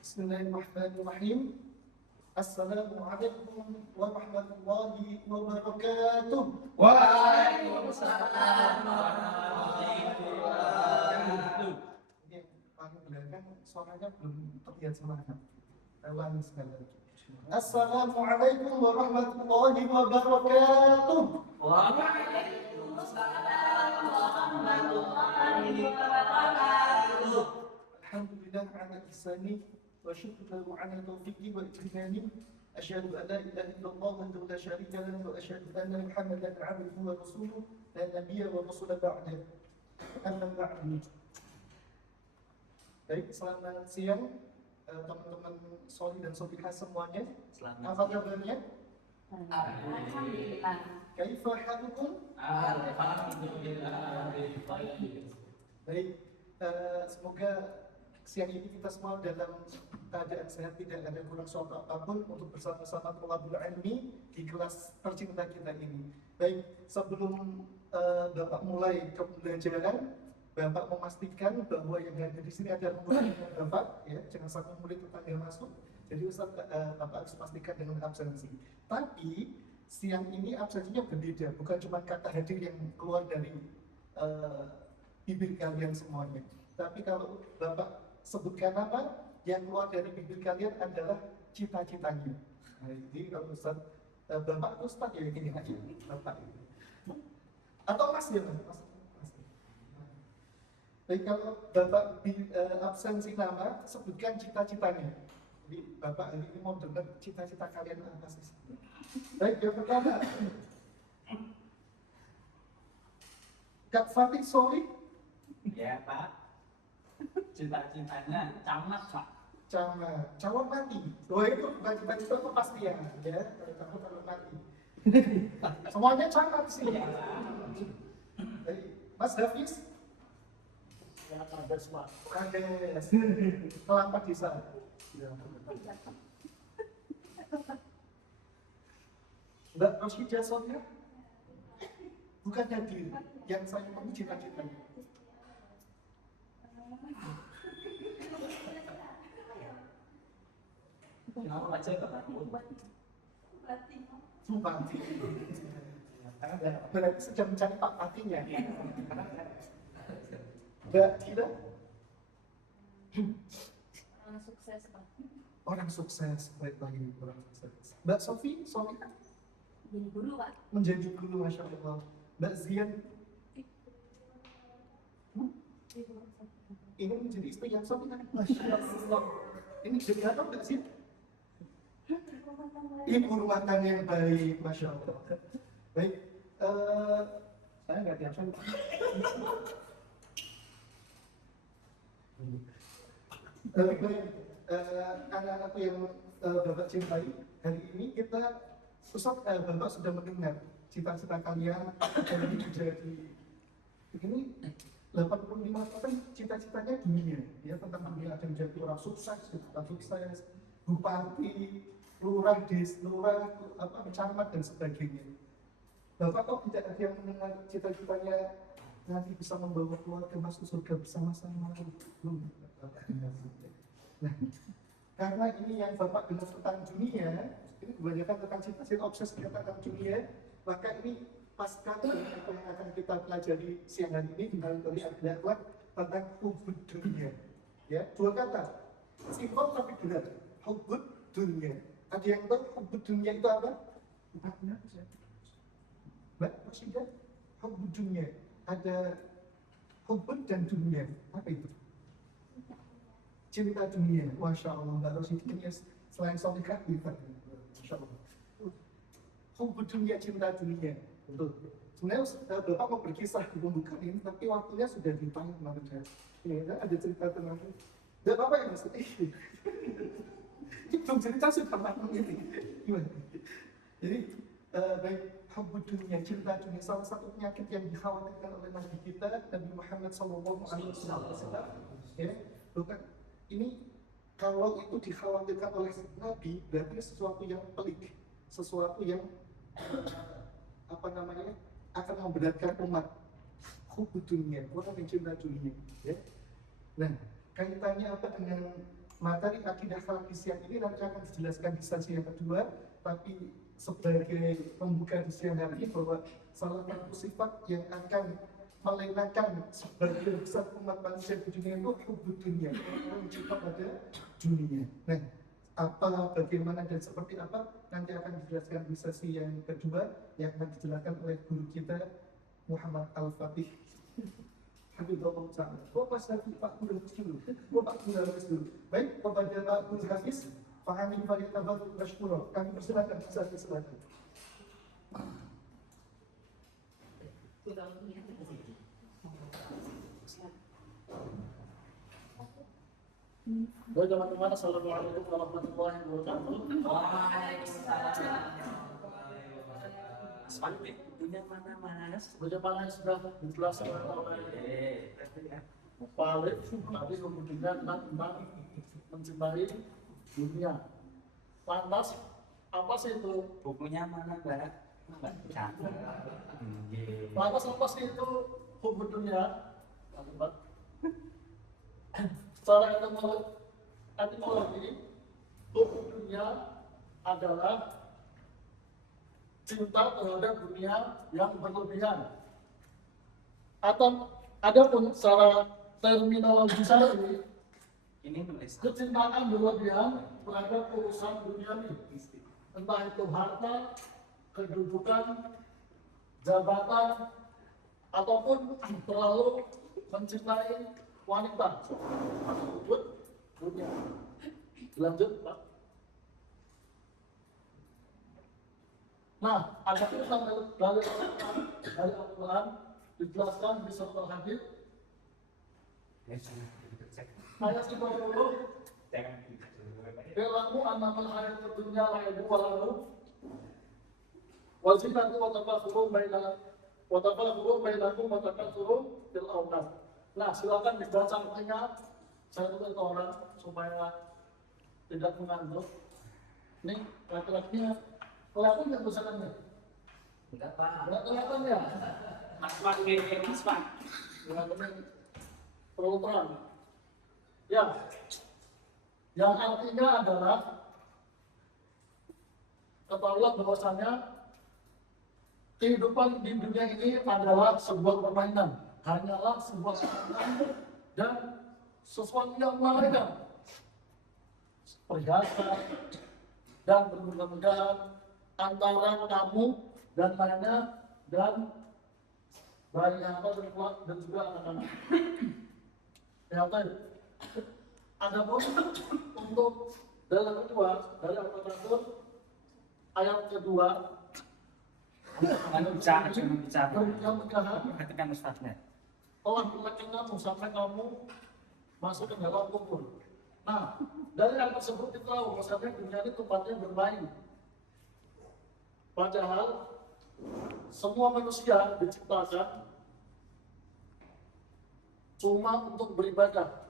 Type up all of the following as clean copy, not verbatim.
Bismillahirrahmanirrahim. Assalamualaikum warahmatullahi wabarakatuh. Waalaikumsalam warahmatullahi wabarakatuh. Ini paling belakang suaranya belum terlihat semangat. Ulangi sekali lagi. Assalamualaikum warahmatullahi wabarakatuh. Waalaikumsalam warahmatullahi wabarakatuh. Alhamdulillah ala ihsani wa syukru ala taufiqi wa ikrimani. Asyhadu an la ilaha illallah wahdahu la syarika lahu wa asyhadu anna Muhammadan 'abduhu wa rasuluhu la nabiyya wa rasula ba'dahu. Amma ba'du. Baik, selamat siang teman-teman Sholi dan Sholiha semuanya. Apa kabarnya? Alhamdulillah. Kaifa halukum? Alhamdulillah. Baik, semoga siang ini kita semua dalam keadaan sehat, tidak ada kurang suatu apapun untuk bersama-sama thalabul ilmi di kelas tercinta kita ini. Baik, sebelum Bapak mulai pembelajaran, Bapak memastikan bahwa yang ada di sini ada murid Bapak, ya, jangan sampai murid tetangga masuk. Jadi Ustaz, Bapak harus pastikan dengan absensi. Tapi siang ini absensinya berbeda, bukan cuma kata hadir yang keluar dari bibir kalian semuanya. Tapi kalau Bapak sebutkan apa, yang keluar dari bibir kalian adalah cita-citanya. Nah, jadi kalau Ustaz, Bapak Ustaz ya ini aja, Bapak itu. Atau Mas ya, Mas. Baik, kalau Bapak absensi nama, sebutkan cita-citanya. Jadi Bapak hari ini mau dengar cita-cita kalian apa sih? Baik, yang pertama, Kak Fatih Sholi. Ya Pak, cita-citanya camat Pak. Calon mati. Oh, itu bukan cita-cita, itu kepastian, ya. Kalau mati. Semuanya camat sih. Baik, Mas Hafiz. Ya, kades Pak. Kades. Kelapa desa. Mbak Roshidah Sonia. Bukan hadir, yang saya mau cita-citanya. Kenapa aja Pak? Bupati. Berarti sedang mencari Pak Patinya. Mbak Dila. Orang sukses Pak. Orang sukses, baik lagi orang sukses. Mbak Sofi, Jadi guru Pak. menjadi guru, Masya Allah. Mbak Zian, ini menjadi istri yang Sofi kan? Masya Allah. Ini jadi apa Mbak Zian? Ibu rumah tangga yang baik, Masya Allah. Baik, saya nggak tiap hari. Baik, anak-anakku yang Bapak cintai, hari ini kita Ustaz, Bapak sudah mendengar cita-cita kalian dari menjadi begini 85% cita-citanya dunia, ya, tentang dunia, ada menjadi orang sukses, bupati, lurah, camat dan sebagainya. Bapak kok tidak ada yang mendengar cita-citanya nanti bisa membawa keluarga masuk surga bersama-sama? Nah, karena ini yang Bapak dengar tentang dunia, ini kebanyakan tentang cita-cita obses tentang dunia, maka ini pasca dari apa yang akan kita pelajari siang hari ini dari adalah tentang hubud dunia. Ya, dua kata, simpel tapi benar. Hubud dunia. Ada yang tahu hubud dunia itu apa? Mbak Roshidah, hubud dunia. Ada hubud dan dunia. Apa itu? Cinta dunia. Masya Allah, Mbak Roshidah ini selain Sholiha, Masya Allah. Hubud dunia, cinta dunia. Betul. Sebenarnya Bapak mau berkisah di pembukaan ini, tapi waktunya sudah di tangan kemarin. Ini ada cerita tentang itu. Tidak apa-apa ya Mas? Belum cerita sudah malam ini. Gimana? Jadi, baik, hubud dunia, cinta dunia, salah satu penyakit yang dikhawatirkan oleh Nabi kita, Nabi Muhammad SAW. Ya, bukan ini kalau itu dikhawatirkan oleh Nabi, berarti sesuatu yang pelik, sesuatu yang akan memberatkan umat. Hubud dunia, orang yang cinta dunia. Ya. Nah, kaitannya apa dengan materi akidah salafis yang ini nanti akan dijelaskan di sesi yang kedua, tapi sebagai pembuka di siang hari bahwa salah satu sifat yang akan melenakan sebagian besar umat manusia di dunia itu hubud dunia, orang cinta pada dunia. Nah, apa, bagaimana dan seperti apa nanti akan dijelaskan di sesi yang kedua yang akan dijelaskan oleh guru kita Muhammad Al-Fatih. Habibullah Ta'ala. Pas lagi Pak Guru dulu. Pak Guru habis dulu. Baik, kepada Pak Guru habis, Pak Amin Farid Abad Rashpuro. Kami persilakan, silakan. Baik teman-teman, assalamualaikum warahmatullahi wabarakatuh. Asfaltik punya mana mas? Bagaimana yang sudah dijelaskan oleh Pak Alif, tadi kemudian tentang mencintai dunia. Lantas, apa sih itu? Bukunya mana mbak? Lantas apa sih itu hubud dunia? Secara etimologi, hubud dunia adalah cinta terhadap dunia yang berlebihan. Atau ada pun secara terminologi syar'i, Ini nulis. kecintaan berlebihan terhadap urusan dunia ini, entah itu harta, kedudukan, jabatan, ataupun terlalu mencintai wanita. Hubud dunia. Lanjut, Pak. Nah, ada tentang dari Al-Quran dijelaskan di surat Al-Hadid ayat 50. Ilamu annamal hayatud dunya la'ibun wa lahu wa zinatun wa tafakhurun bainakum wa takatsurun fil awlad. Nah, silakan dibaca artinya. Saya tulis ke orang supaya tidak mengantuk. Nih, laki-lakinya kelihatan nggak tulisannya? Enggak pak. Nggak kelihatan ya? Mas Pak, Mas Pak. Kelihatan terlalu terang. Ya, yang artinya adalah ketahuilah bahwasanya kehidupan di dunia ini adalah sebuah permainan, hanyalah sebuah permainan dan sesuatu yang melelahkan, perhiasan dan bermegah-megahan antara kamu dan lainnya dan bayi apa dan juga anak-anak. Ya, ada pun untuk dalam kedua dari Al-Quran ayat kedua Anu bicara, cuma bicara. bermegah-megahan Perhatikan Ustaznya. telah melekat kamu sampai kamu masuk ke dalam kubur. Nah, dari hal tersebut kita tahu bahwasanya dunia ini tempatnya bermain. Padahal semua manusia diciptakan cuma untuk beribadah.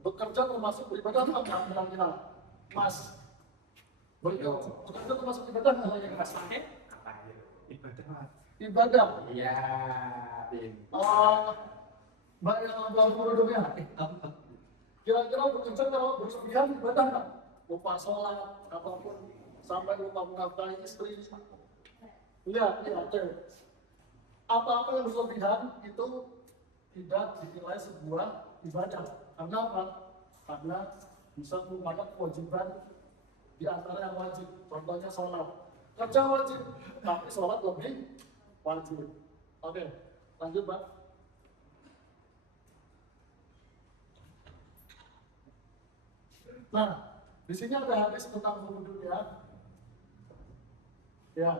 Bekerja termasuk beribadah apa? Menang-menang. Mas. Bekerja termasuk ibadah nggak yang Mas pakai apa? Ibadah. ibadah. Iya. Mbak yang dalam dunia. Kira-kira bekerja kalau berlebihan ibadah nggak? Lupa sholat ataupun sampai lupa mengabdi istri. Iya, oke. Apa-apa yang berlebihan itu tidak dinilai sebuah ibadah. Karena apa? Karena bisa merupakan kewajiban di antara yang wajib. Contohnya sholat. Kerja wajib, tapi sholat lebih wajib. Oke, lanjut, Pak. Nah, di sini ada hadis tentang hubud dunia. Ya,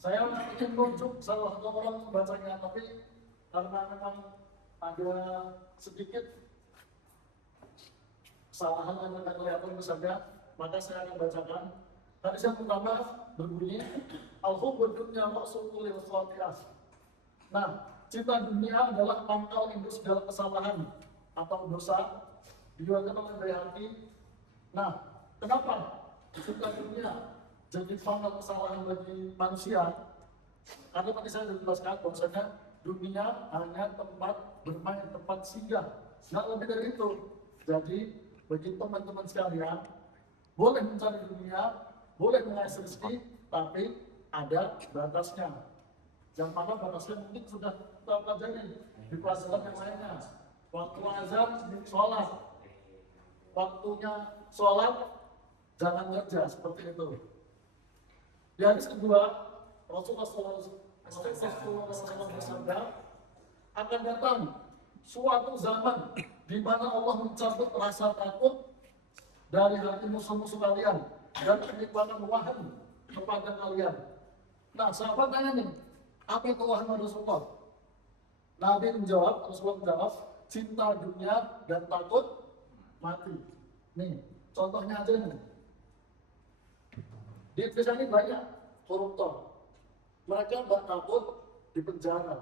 saya ingin menunjuk salah satu orang membacanya, tapi karena memang ada sedikit kesalahan yang tidak kelihatan saja, maka saya akan bacakan. Hadis yang pertama berbunyi, Al-hubud dunya maqsudul lil khati'ah. Nah, cinta dunia adalah pangkal induk segala kesalahan atau dosa. Diriwayatkan oleh Baihaqi. Nah, kenapa cinta dunia jadi pangkal kesalahan bagi manusia? Karena tadi saya sudah jelaskan bahwasanya dunia hanya tempat bermain, tempat singgah, nggak lebih dari itu. Jadi bagi teman-teman sekalian, boleh mencari dunia, boleh mengais rezeki, tapi ada batasnya. Yang mana batasnya mungkin sudah kita pelajari di pelajaran yang lainnya. Waktu azan, sholat. Waktunya sholat, jangan kerja seperti itu. Di hadis kedua, Rasulullah SAW bersabda, akan datang suatu zaman di mana Allah mencabut rasa takut dari hati musuh-musuh kalian dan menyebabkan wahyu kepada kalian. Nah, sahabat tanya nih, apa itu wahyu Rasulullah? Nabi menjawab, Rasulullah menjawab, cinta dunia dan takut mati. Nih, contohnya aja nih. Di Indonesia ini banyak koruptor. Mereka nggak takut di penjara,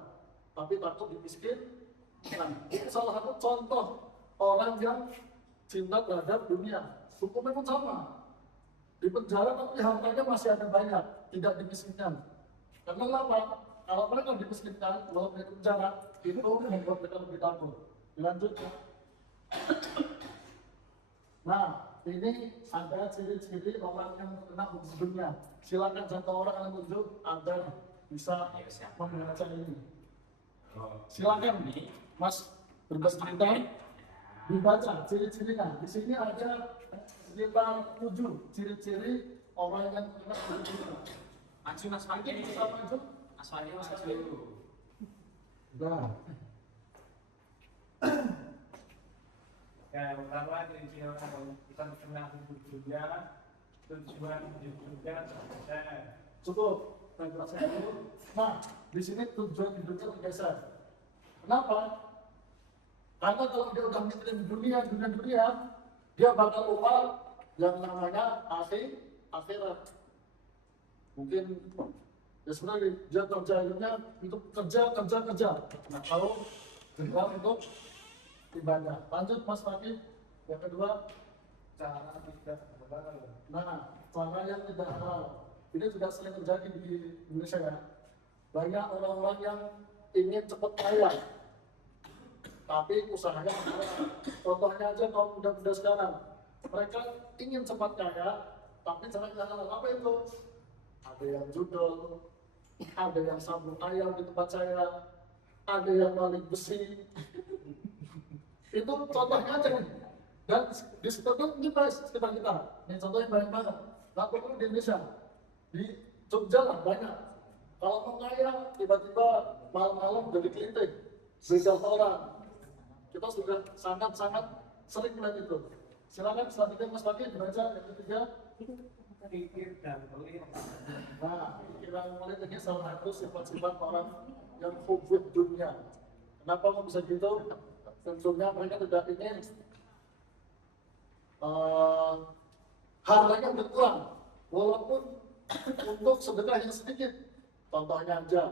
tapi takut dimiskin. Nah, itu salah satu contoh orang yang cinta terhadap dunia. Hukumnya pun sama. Di penjara tapi hartanya masih ada banyak, tidak dimiskinkan. Karena apa? Kalau mereka dimiskinkan, walaupun di penjara, itu membuat mereka lebih takut. Lanjut. Nah, ini ada ciri-ciri orang yang terkena hukum dunia. Silakan satu orang yang tunjuk agar bisa membaca ini. Silakan, Mas, berbagi cerita, dibaca ciri-cirinya. Di sini ada sekitar 7 ciri-ciri orang yang terkena hukum dunia. Maju Mas Fandi. Bisa maju? Mas Fandi maju. Nah, yang pertama ciri-ciri orang kita mengenal dunia, tujuan hidup dunia tergeser. cukup. Saya jelaskan dulu. Nah, di sini tujuan hidupnya tergeser. Kenapa? Karena kalau dia udah mikirin dunia, dia bakal lupa yang namanya akhirat. Mungkin ya sebenarnya dia kerja hidupnya untuk kerja. Nah, kalau tinggal untuk ibadah. Lanjut Mas Fakih. Yang kedua, Cara tidak halal. nah, cara yang tidak halal. Ini juga sering terjadi di Indonesia ya. Banyak orang-orang yang ingin cepat kaya, tapi usahanya halal. Contohnya aja kaum muda-muda sekarang. Mereka ingin cepat kaya, tapi caranya halal. Apa itu? Ada yang judol, ada yang sambung ayam di tempat saya, ada yang maling besi. Itu contohnya aja nih. Dan di sekitar kita, ini contohnya banyak banget. Nggak perlu di Indonesia, di Jogja lah banyak. Kalau mau kaya, tiba-tiba malam-malam jadi kelinting, begal orang. Kita sudah sangat-sangat sering melihat itu. Silakan selanjutnya Mas Fakih dibaca yang ketiga. Pikir dan pelit. Nah, pikiran pelit ini salah satu sifat-sifat orang yang hubub dunia. Kenapa kok bisa gitu? Tentunya mereka tidak ingin hartanya berkurang, walaupun untuk sedekah yang sedikit. Contohnya aja,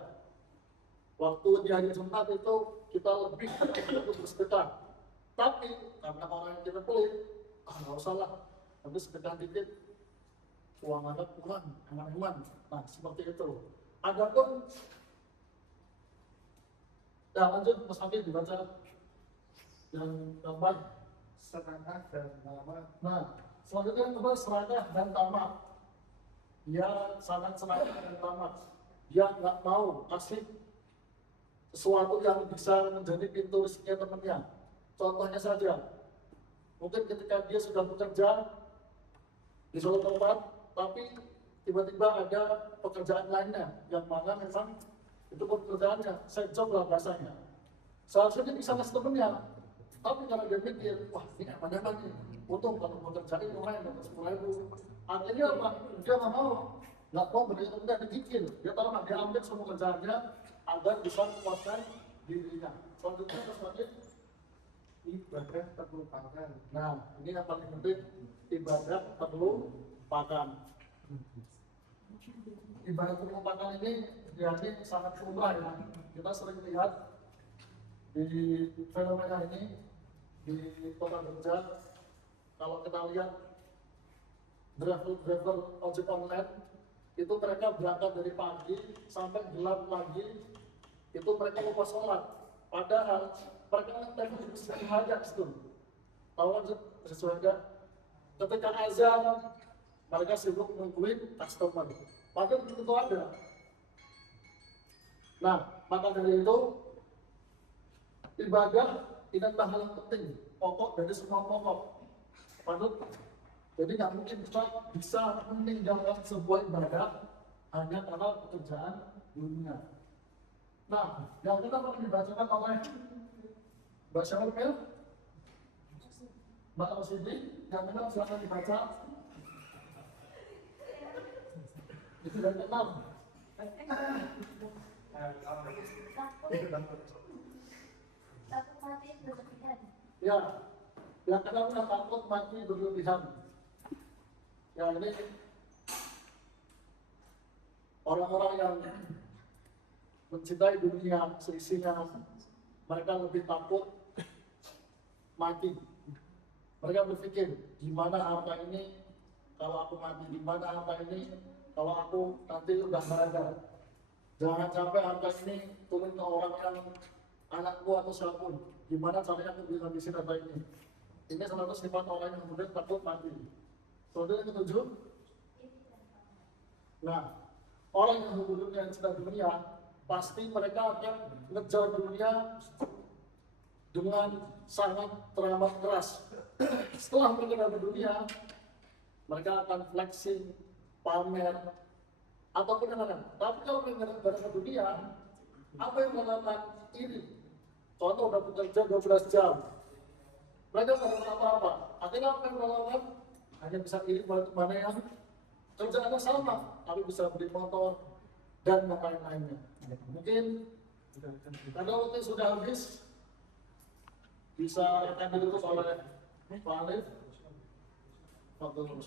waktu di hari Jumat itu kita lebih untuk bersedekah. Tapi karena orang yang kita pelit, nggak usah lah, tapi sedekah dikit, uang anak kurang, eman-eman. Nah, seperti itu. Adapun, ya lanjut Mas Fakih dibaca yang keempat. Serakah dan tamak. Nah, selanjutnya yang kedua serakah dan tamak. Dia sangat serakah dan tamak. Dia nggak mau kasih sesuatu yang bisa menjadi pintu rezekinya temannya. Contohnya saja, mungkin ketika dia sudah bekerja di suatu tempat, tapi tiba-tiba ada pekerjaan lainnya yang mana memang itu pekerjaannya side job lah bahasanya. Seharusnya dia bisa kasih temennya, tapi kalau dia mikir, wah ini apa nih, untung kalau bekerja ini orang yang dapat 10.000. Artinya apa? Dia nggak mau berdiri rendah, dikikil. Dia tahu dia ambil semua kerjaannya agar bisa memuaskan dirinya. Selanjutnya selanjutnya Ibadah terlupakan. nah, ini yang paling penting, ibadah perlu pakan. Ibadah terlupakan ini jadi sangat lumrah ya. Kita sering lihat di fenomena ini di kota Jogja. Kalau kita lihat driver ojek online, itu mereka berangkat dari pagi sampai gelap lagi, itu mereka lupa sholat. Padahal mereka ngetem di hajat itu. Tahu sesuai enggak? Ketika azan, mereka sibuk nungguin customer. Maka begitu ada. Nah, maka dari itu ibadah ini adalah hal yang penting, pokok dari semua pokok. Panut. Jadi nggak mungkin kita bisa meninggalkan sebuah ibadah hanya karena pekerjaan dunia. Nah, yang kita akan dibacakan oleh Mbak Syaril, Mbak Rosidi, yang kita silakan dibaca. Itu dari ke-6. Takut mati berlebihan. Ya, yang kedua takut mati berlebihan. Ya ini orang-orang yang mencintai dunia seisinya, mereka lebih takut mati. Mereka berpikir, gimana harta ini kalau aku mati, gimana harta ini kalau aku nanti udah berada. Jangan sampai harta ini turun ke orang yang anakku atau siapapun. Gimana caranya aku bisa ngabisin harta ini? Ini salah satu sifat orang yang kemudian takut mati. Soalnya yang ketujuh, nah orang yang hubungannya cinta dunia, pasti mereka akan ngejar dunia dengan sangat teramat keras. Setelah mereka dapat dunia, mereka akan flexing, pamer, ataupun yang lain. Tapi kalau mereka dapat dunia, apa yang mengatakan ini? Contoh udah bekerja 12 jam, mereka tidak dapat apa-apa. Akhirnya apa yang melakukan? Hanya bisa iri mana yang kerjaannya sama, tapi bisa beli motor dan yang lain-lainnya. Mungkin karena waktu sudah habis, bisa akan ditutup oleh Pak Alif. Waktu terus